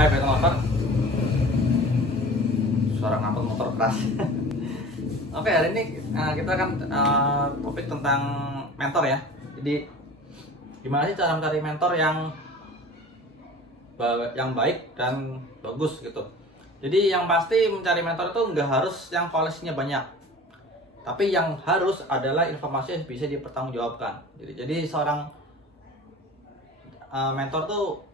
Hai Python Lover. Suara knalpot motor keras. Oke, hari ini kita akan topik tentang mentor ya. Jadi gimana sih cara mencari mentor yang baik dan bagus gitu. Jadi yang pasti mencari mentor itu nggak harus yang koleksinya banyak, tapi yang harus adalah informasi yang bisa dipertanggungjawabkan. Jadi seorang mentor tuh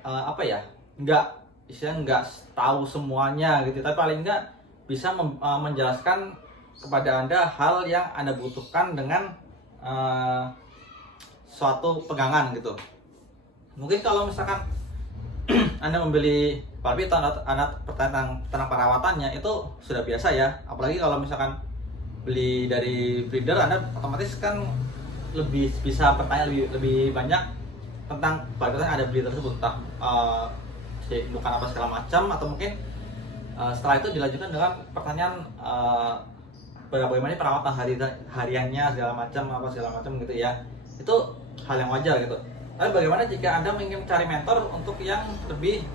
apa ya, nggak tahu semuanya gitu, tapi paling nggak bisa menjelaskan kepada Anda hal yang Anda butuhkan dengan suatu pegangan gitu. Mungkin kalau misalkan Anda membeli Python, Anda bertanya tentang perawatannya, itu sudah biasa ya. Apalagi kalau misalkan beli dari breeder, Anda otomatis kan lebih bisa bertanya lebih banyak tentang Python yang ada beli tersebut, entah bukan apa segala macam, atau mungkin setelah itu dilanjutkan dengan pertanyaan bagaimana perawatan hariannya segala macam gitu ya. Itu hal yang wajar gitu. Tapi bagaimana jika Anda ingin mencari mentor untuk yang lebih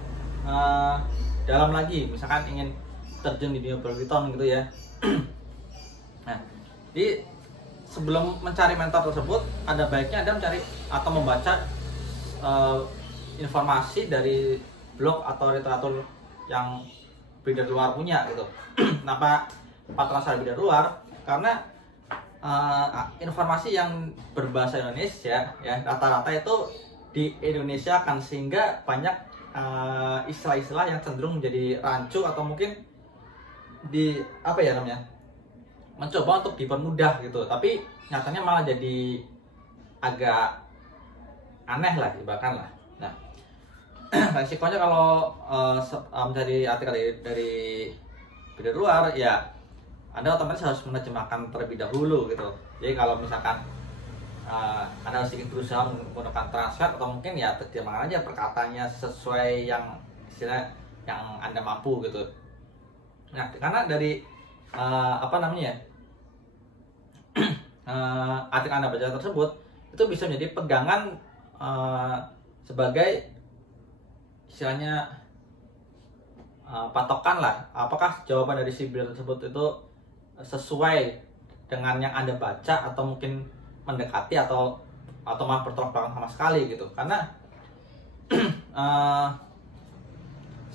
dalam lagi, misalkan ingin terjun di dunia Python gitu ya. Nah, jadi sebelum mencari mentor tersebut, ada baiknya Anda mencari atau membaca informasi dari blog atau literatur yang breeder luar punya gitu. Kenapa patron saya breeder luar? Karena informasi yang berbahasa Indonesia ya, rata-rata itu di Indonesia kan, sehingga banyak istilah-istilah yang cenderung menjadi rancu atau mungkin di apa ya namanya, mencoba untuk dipermudah gitu, tapi nyatanya malah jadi agak aneh lah, bahkan lah. Nah, resikonya kalau mencari artikel dari breeder luar ya, Anda otomatis harus menerjemahkan terlebih dahulu gitu. Jadi kalau misalkan Anda sedikit berusaha menggunakan translate, atau mungkin ya terjemahkan aja perkataannya sesuai yang istilah yang Anda mampu gitu. Nah, karena dari apa namanya ya, artikel Anda baca tersebut itu bisa menjadi pegangan sebagai istilahnya patokan lah, apakah jawaban dari si breeder tersebut itu sesuai dengan yang Anda baca, atau mungkin mendekati atau malah bertolak belakang sama sekali gitu. Karena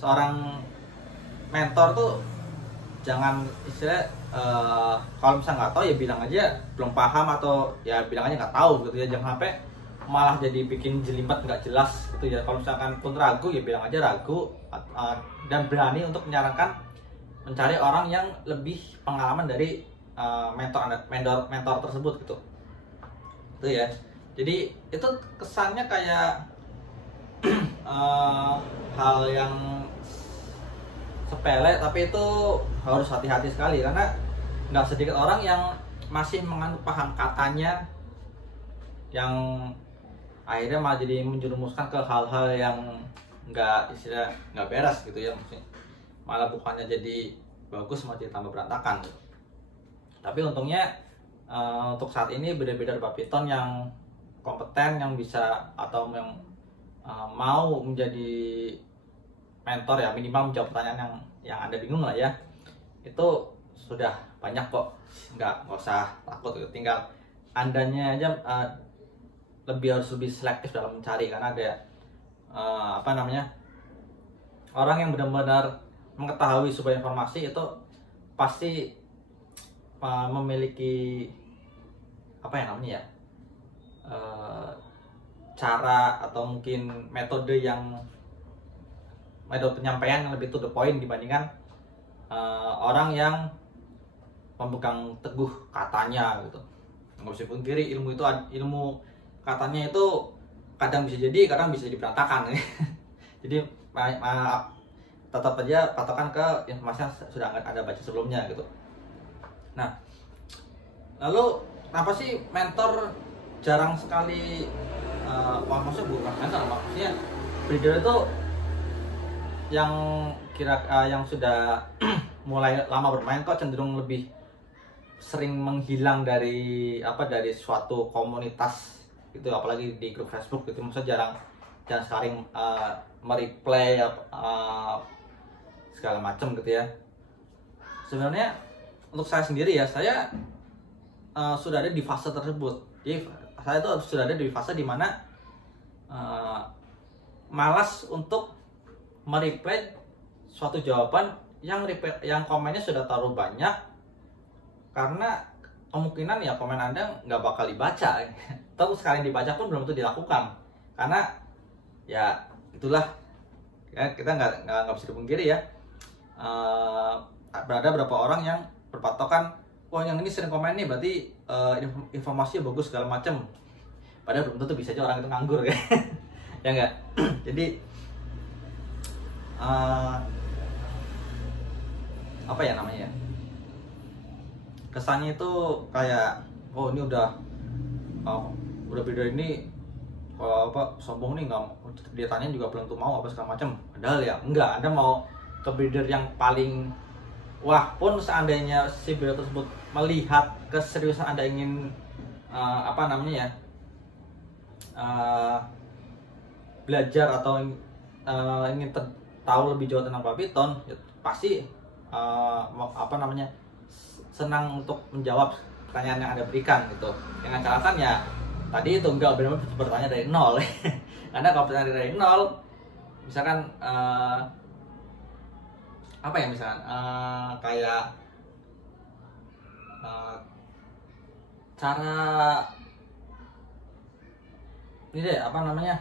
seorang mentor tuh jangan istilah kalau misalnya nggak tahu ya bilang aja belum paham, atau ya bilang aja nggak tahu gitu ya. Jangan sampai malah jadi bikin jelimet nggak jelas gitu ya. Kalau misalkan pun ragu ya bilang aja ragu, dan berani untuk menyarankan mencari orang yang lebih pengalaman dari mentor tersebut gitu. Itu ya. Jadi itu kesannya kayak hal yang sepele, tapi itu harus hati-hati sekali, karena nggak sedikit orang yang masih menganut paham katanya yang akhirnya malah jadi menjerumuskan ke hal-hal yang nggak beres gitu ya. Maksudnya malah bukannya jadi bagus, malah jadi tambah berantakan gitu. Tapi untungnya untuk saat ini breeder Python yang kompeten, yang bisa atau yang mau menjadi mentor ya, minimal menjawab pertanyaan yang Anda bingung lah ya, itu sudah banyak kok. Nggak usah takut gitu. Tinggal Andanya aja harus lebih selektif dalam mencari, karena ada apa namanya, orang yang benar-benar mengetahui sebuah informasi itu pasti memiliki apa yang namanya ya, cara atau mungkin metode penyampaian yang lebih to the point dibandingkan orang yang memegang teguh katanya gitu. Nggak bisa pungkiri, ilmu katanya itu kadang bisa jadi, kadang bisa jadi berantakan. Jadi tetap aja patokan ke informasi yang sudah Anda baca sebelumnya gitu. Nah, lalu kenapa sih mentor jarang sekali, maksudnya bukan mentor, maksudnya breeder itu yang yang sudah mulai lama bermain kok cenderung lebih sering menghilang dari suatu komunitas gitu, apalagi di grup Facebook gitu. Maksudnya jangan saling mereplay segala macam gitu ya. Sebenarnya untuk saya sendiri ya, saya sudah ada di fase tersebut. Jadi saya tuh sudah ada di fase dimana malas untuk mereplay suatu jawaban yang komennya sudah terlalu banyak, karena kemungkinan ya komen Anda nggak bakal dibaca. Atau sekali dibaca pun belum tentu dilakukan, karena ya itulah ya, kita nggak bisa dipungkiri ya, berada beberapa orang yang berpatokan, wah yang ini sering komen nih berarti informasinya bagus segala macam, padahal belum tentu, bisa aja orang itu nganggur ya. Ya enggak. Jadi apa ya namanya ya, kesannya itu kayak, oh ini udah beda ini kalau apa sombong nih, nggak, dia tanya juga belum tuh mau apa segala macam. Padahal ya enggak, Anda mau ke breeder yang paling wah pun, seandainya si breeder tersebut melihat keseriusan Anda ingin apa namanya ya, belajar atau ingin tahu lebih jauh tentang Python, ya pasti apa namanya, senang untuk menjawab pertanyaan yang Anda berikan gitu. Dengan catatan ya tadi itu enggak benar-benar bertanya dari nol. Karena kalau bertanya dari nol, misalkan apa ya, misalkan kayak cara ini deh, apa namanya,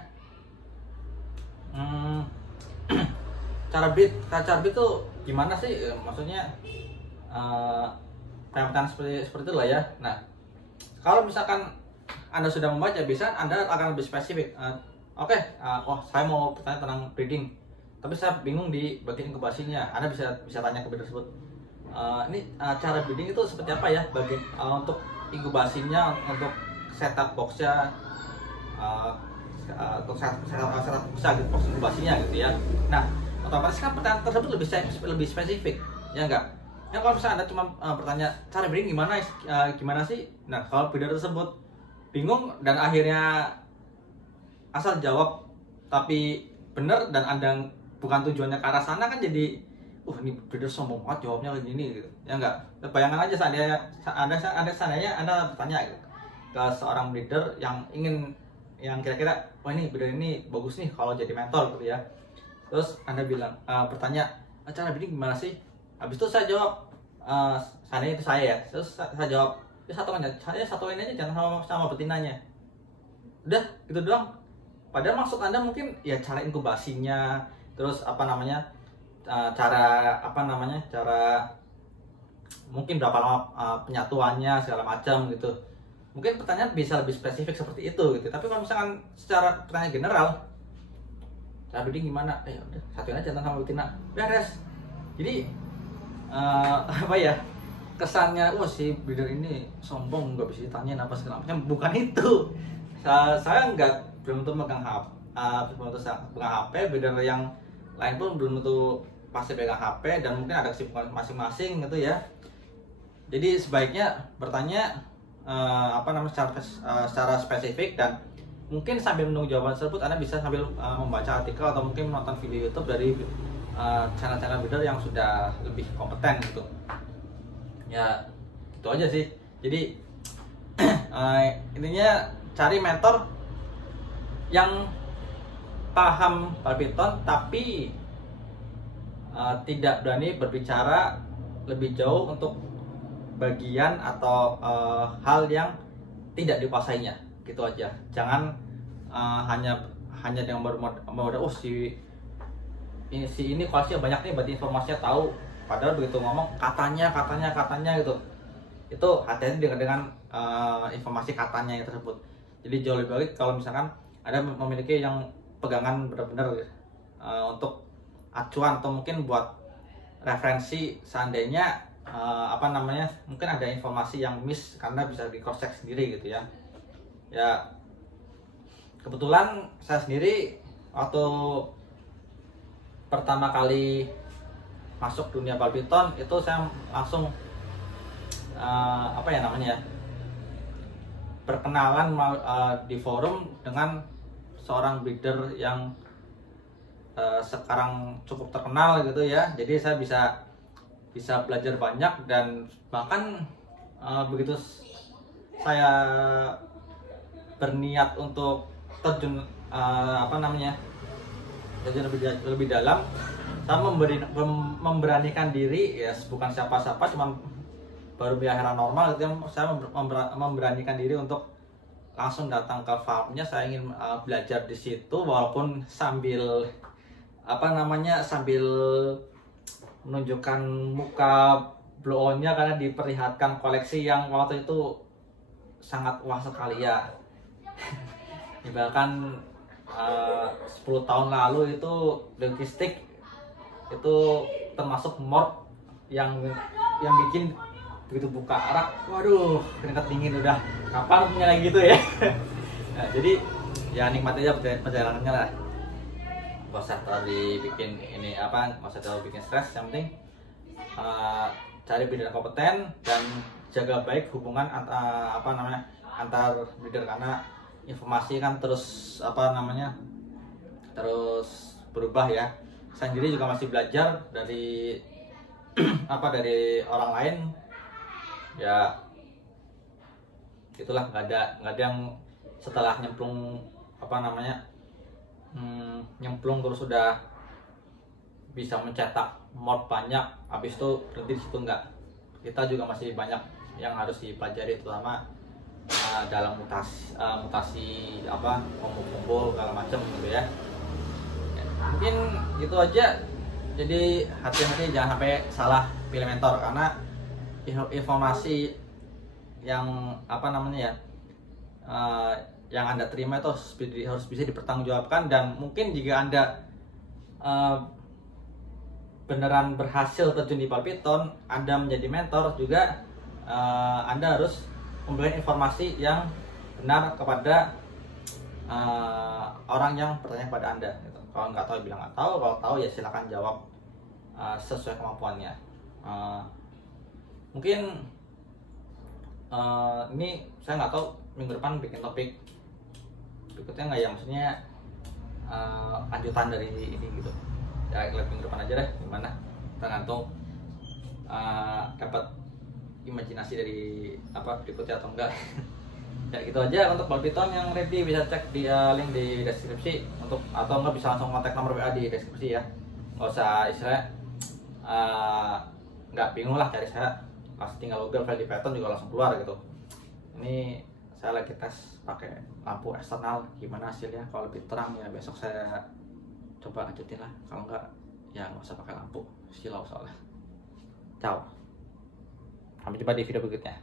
cara bid itu gimana sih, maksudnya pertanyaan seperti itu lah ya. Nah, kalau misalkan Anda sudah membaca, bisa Anda akan lebih spesifik. Oke, saya mau bertanya tentang breeding, tapi saya bingung di bagian inkubasinya. Anda bisa tanya ke breeder tersebut, ini cara breeding itu seperti apa ya, bagian untuk inkubasinya, untuk setup boxnya, untuk setup boxnya gitu, box inkubasinya gitu ya. Nah, otomatis kan pertanyaan tersebut lebih spesifik, ya enggak? Ya kalau misalnya Anda cuma bertanya cara breeding gimana sih, nah kalau breeder tersebut bingung dan akhirnya asal jawab tapi benar dan Anda bukan tujuannya ke arah sana, kan jadi ini breeder sombong banget jawabnya kayak gini gitu, ya enggak? Bayangkan aja seandainya Anda bertanya gitu, ke seorang breeder yang kira-kira, wah ini breeder ini bagus nih kalau jadi mentor gitu ya. Terus Anda bilang, bertanya cara breeding gimana sih? Habis itu saya jawab, seandainya itu saya ya, terus saya jawab, saya satuin aja jangan sama betinanya. Udah gitu doang. Padahal maksud Anda mungkin ya cara inkubasinya, terus apa namanya, cara mungkin berapa lama penyatuannya segala macam gitu. Mungkin pertanyaan bisa lebih spesifik seperti itu gitu. Tapi kalau misalkan secara pertanyaan general, cara breeding gimana? Udah satuin aja jantan sama betina, beres. Jadi apa ya, kesannya si breeder ini sombong, nggak bisa ditanyain apa segala macam. Bukan itu. Saya belum tentu megang HP, breeder yang lain pun belum tentu pasti pegang HP, dan mungkin ada kesibukan masing-masing gitu ya. Jadi sebaiknya bertanya secara spesifik, dan mungkin sambil menunggu jawaban tersebut Anda bisa sambil membaca artikel atau mungkin menonton video YouTube dari channel-channel breeder yang sudah lebih kompeten gitu. Ya itu aja sih. Jadi intinya cari mentor yang paham Python tapi tidak berani berbicara lebih jauh untuk bagian atau hal yang tidak dikuasainya, gitu aja. Jangan hanya dengan bermodal si ini kuasanya banyak nih, berarti informasinya tahu, padahal begitu ngomong katanya gitu. Itu hati-hati dengan informasi katanya yang tersebut. Jadi jauh lebih baik kalau misalkan Anda memiliki yang pegangan benar-benar untuk acuan atau mungkin buat referensi seandainya mungkin ada informasi yang miss, karena bisa di cross check sendiri gitu ya. Ya kebetulan saya sendiri waktu pertama kali masuk dunia Python itu saya langsung berkenalan di forum dengan seorang breeder yang sekarang cukup terkenal gitu ya. Jadi saya bisa belajar banyak, dan bahkan begitu saya berniat untuk terjun terjun lebih dalam, saya memberanikan diri ya, bukan siapa-siapa, cuman baru biara normal gitu ya. Saya memberanikan diri untuk langsung datang ke farmnya. Saya ingin belajar di situ, walaupun sambil sambil menunjukkan muka blow on-nya, karena diperlihatkan koleksi yang waktu itu sangat wah sekali ya. Bahkan 10 tahun lalu itu logistik itu termasuk mort yang bikin begitu buka rak, waduh, keringat dingin udah, kapan punya lagi gitu ya. Nah, jadi ya nikmati aja perjalanannya lah. Gak usah terlalu bikin stres. Yang penting cari breeder kompeten dan jaga baik hubungan antar breeder, karena informasi kan terus terus berubah ya. Saya sendiri juga masih belajar dari dari orang lain ya. Itulah, nggak ada yang setelah nyemplung nyemplung terus sudah bisa mencetak mort banyak habis itu berhenti di situ. Enggak, kita juga masih banyak yang harus dipelajari, terutama dalam mutasi kumpul segala macam gitu ya. Mungkin gitu aja. Jadi hati-hati jangan sampai salah pilih mentor, karena informasi yang yang Anda terima itu harus bisa dipertanggungjawabkan. Dan mungkin jika Anda beneran berhasil terjun di Palpiton, Anda menjadi mentor juga, Anda harus memberikan informasi yang benar kepada orang yang bertanya kepada Anda gitu. Kalau nggak tahu bilang nggak tahu, kalau tahu ya silakan jawab sesuai kemampuannya. Mungkin ini saya nggak tahu minggu depan bikin topik berikutnya nggak ya, maksudnya lanjutan dari ini gitu ya. Lihat minggu depan aja deh gimana, tergantung dapat imajinasi dari berikutnya atau enggak. Ya gitu aja untuk Palpiton. Yang ready bisa cek di link di deskripsi, atau enggak bisa langsung kontak nomor WA di deskripsi ya. Nggak usah istilahnya nggak bingung lah cari saya, pas tinggal Google file di Python juga langsung keluar gitu. Ini saya lagi tes pakai lampu eksternal, gimana hasilnya. Kalau lebih terang ya besok saya coba lanjutin lah, kalau enggak ya nggak usah pakai lampu, silau soalnya. Ciao, sampai jumpa di video berikutnya.